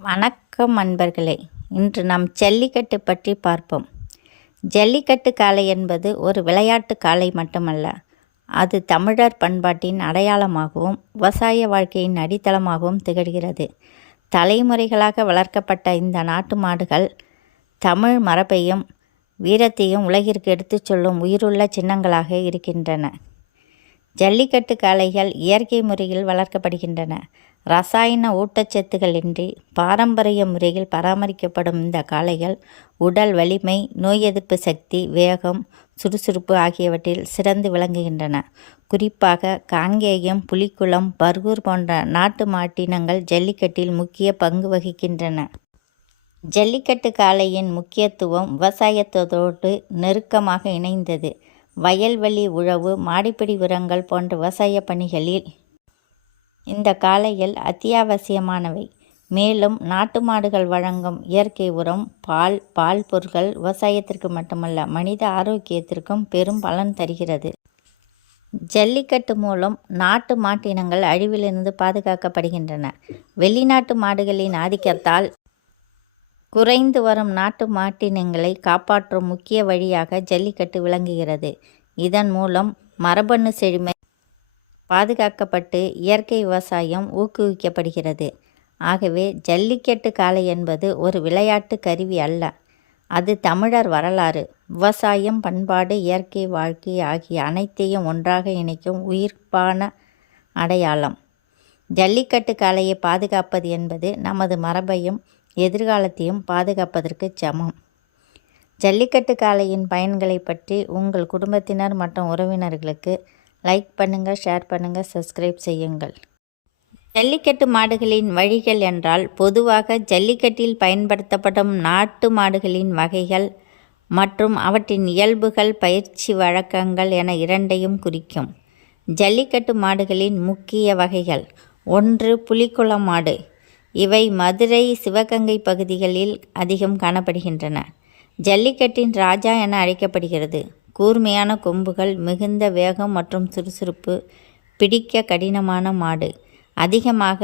வணக்கம் அன்பர்களே. இன்று நாம் ஜல்லிக்கட்டு பற்றி பார்ப்போம். ஜல்லிக்கட்டு காளை என்பது ஒரு விளையாட்டு காளை மட்டுமல்ல அது தமிழர் பண்பாட்டின் அடையாளமாகவும் விவசாய வாழ்க்கையின் அடித்தளமாகவும் திகழ்கிறது. தலைமுறைகளாக வளர்க்கப்பட்ட இந்த நாட்டு மாடுகள் தமிழ் மரபையும் வீரத்தையும் உலகிற்கு எடுத்துச் சொல்லும் உயிருள்ள சின்னங்களாக இருக்கின்றன. ஜல்லிக்கட்டு காளைகள் இயற்கை முறையில் வளர்க்கப்படுகின்றன. ரசாயன ஊட்டச்சத்துக்களின்றி பாரம்பரிய முறையில் பராமரிக்கப்படும் இந்த காளைகள் உடல் வலிமை நோய் எதிர்ப்பு சக்தி வேகம் சுறுசுறுப்பு ஆகியவற்றில் சிறந்து விளங்குகின்றன. குறிப்பாக காங்கேயம் புலிக்குளம் பர்கூர் போன்ற நாட்டு மாட்டினங்கள் ஜல்லிக்கட்டில் முக்கிய பங்கு வகிக்கின்றன. ஜல்லிக்கட்டு காளையின் முக்கியத்துவம் விவசாயத்தோடு நெருக்கமாக இணைந்தது. வயல்வெளி உழவு மாடிப்பிடி உரங்கள் போன்ற விவசாய பணிகளில் இந்த காளைகள் அத்தியாவசியமானவை. மேலும் நாட்டு மாடுகள் வழங்கும் இயற்கை உரம் பால் பால் பொருட்கள் விவசாயத்திற்கு மட்டுமல்ல மனித ஆரோக்கியத்திற்கும் பெரும் பலன் தருகிறது. ஜல்லிக்கட்டு மூலம் நாட்டு மாட்டினங்கள் அழிவிலிருந்து பாதுகாக்கப்படுகின்றன. வெளிநாட்டு மாடுகளின் ஆதிக்கத்தால் குறைந்து வரும் நாட்டு மாட்டினங்களை காப்பாற்றும் முக்கிய வழியாக ஜல்லிக்கட்டு விளங்குகிறது. இதன் மூலம் மரபணு செழுமை பாதுகாக்கப்பட்டு இயற்கை விவசாயம் ஊக்குவிக்கப்படுகிறது. ஆகவே ஜல்லிக்கட்டு காளை என்பது ஒரு விளையாட்டு கருவி அல்ல. அது தமிழர் வரலாறு விவசாயம் பண்பாடு இயற்கை வாழ்க்கை ஆகிய அனைத்தையும் ஒன்றாக இணைக்கும் உயிர்ப்பான அடையாளம். ஜல்லிக்கட்டு காளையை பாதுகாப்பது என்பது நமது மரபையும் எதிர்காலத்தையும் பாதுகாப்பதற்கு சமம். ஜல்லிக்கட்டு காளையின் பயன்களை பற்றி உங்கள் குடும்பத்தினர் மற்றும் உறவினர்களுக்கு லைக் பண்ணுங்கள் ஷேர் பண்ணுங்கள் சப்ஸ்கிரைப் செய்யுங்கள். ஜல்லிக்கட்டு மாடுகளின் வழிகள் என்றால் பொதுவாக ஜல்லிக்கட்டில் பயன்படுத்தப்படும் நாட்டு மாடுகளின் வகைகள் மற்றும் அவற்றின் இயல்புகள் பயிற்சி வழக்கங்கள் என இரண்டையும் குறிக்கும். ஜல்லிக்கட்டு மாடுகளின் முக்கிய வகைகள் ஒன்று புலிக்குள மாடு. இவை மதுரை சிவகங்கை பகுதிகளில் அதிகம் காணப்படுகின்றன. ஜல்லிக்கட்டின் ராஜா என அழைக்கப்படுகிறது. கூர்மையான கொம்புகள் மிகுந்த வேகம் மற்றும் சுறுசுறுப்பு பிடிக்க கடினமான மாடு. அதிகமாக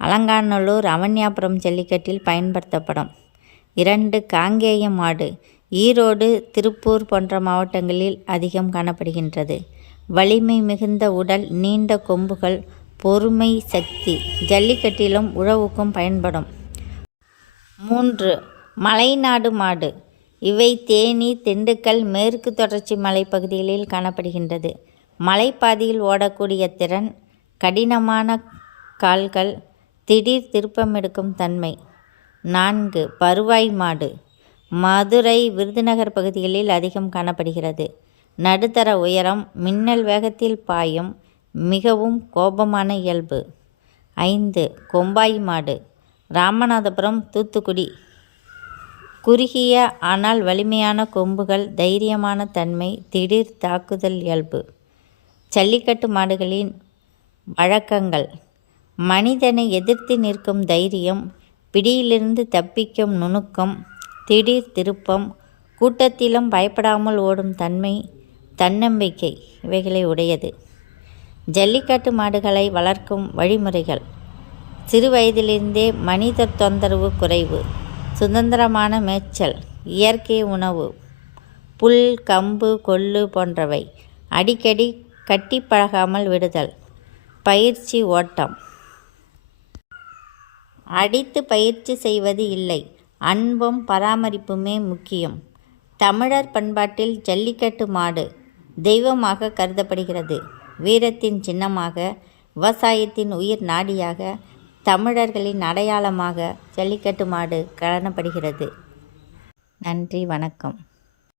அலங்காநல்லூர் அவன்யாபுரம் ஜல்லிக்கட்டில் பயன்படுத்தப்படும். இரண்டு காங்கேய மாடு ஈரோடு திருப்பூர் போன்ற மாவட்டங்களில் அதிகம் காணப்படுகின்றது. வலிமை மிகுந்த உடல் நீண்ட கொம்புகள் பொறுமை சக்தி ஜல்லிக்கட்டிலும் உழவுக்கும் பயன்படும். மூன்று மலைநாடு மாடு. இவை தேனி திண்டுக்கல் மேற்கு தொடர்ச்சி மலைப்பகுதிகளில் காணப்படுகின்றது. மலைப்பாதையில் ஓடக்கூடிய திறன் கடினமான கால்கள் திடீர் திருப்பம் எடுக்கும் தன்மை. நான்கு பருவாய் மாடு. மதுரை விருதுநகர் பகுதிகளில் அதிகம் காணப்படுகிறது. நடுத்தர உயரம் மின்னல் வேகத்தில் பாயும் மிகவும் கோபமான இயல்பு. ஐந்து கொம்பாய் மாடு. ராமநாதபுரம் தூத்துக்குடி. குறுகிய ஆனால் வலிமையான கொம்புகள் தைரியமான தன்மை திடீர் தாக்குதல் இயல்பு. ஜல்லிக்கட்டு மாடுகளின் வழக்கங்கள். மனிதனை எதிர்த்து நிற்கும் தைரியம் பிடியிலிருந்து தப்பிக்கும் நுணுக்கம் திடீர் திருப்பம் கூட்டத்திலும் பயப்படாமல் ஓடும் தன்மை தன்னம்பிக்கை இவைகளை உடையது. ஜல்லிக்கட்டு மாடுகளை வளர்க்கும் வழிமுறைகள். சிறு வயதிலிருந்தே மனித தொந்தரவு குறைவு. சுதந்திரமான மேய்ச்சல் இயற்கை உணவு புல் கம்பு கொள்ளு போன்றவை. அடிக்கடி கட்டி பழகாமல் விடுதல். பயிற்சி ஓட்டம். அடித்து பயிற்சி செய்வது இல்லை. அன்பும் பராமரிப்புமே முக்கியம். தமிழர் பண்பாட்டில் ஜல்லிக்கட்டு மாடு தெய்வமாக கருதப்படுகிறது. வீரத்தின் சின்னமாக விவசாயத்தின் உயிர் நாடியாக தமிழர்களின் அடையாளமாக ஜல்லிக்கட்டு மாடு காணப்படுகிறது நன்றி வணக்கம்.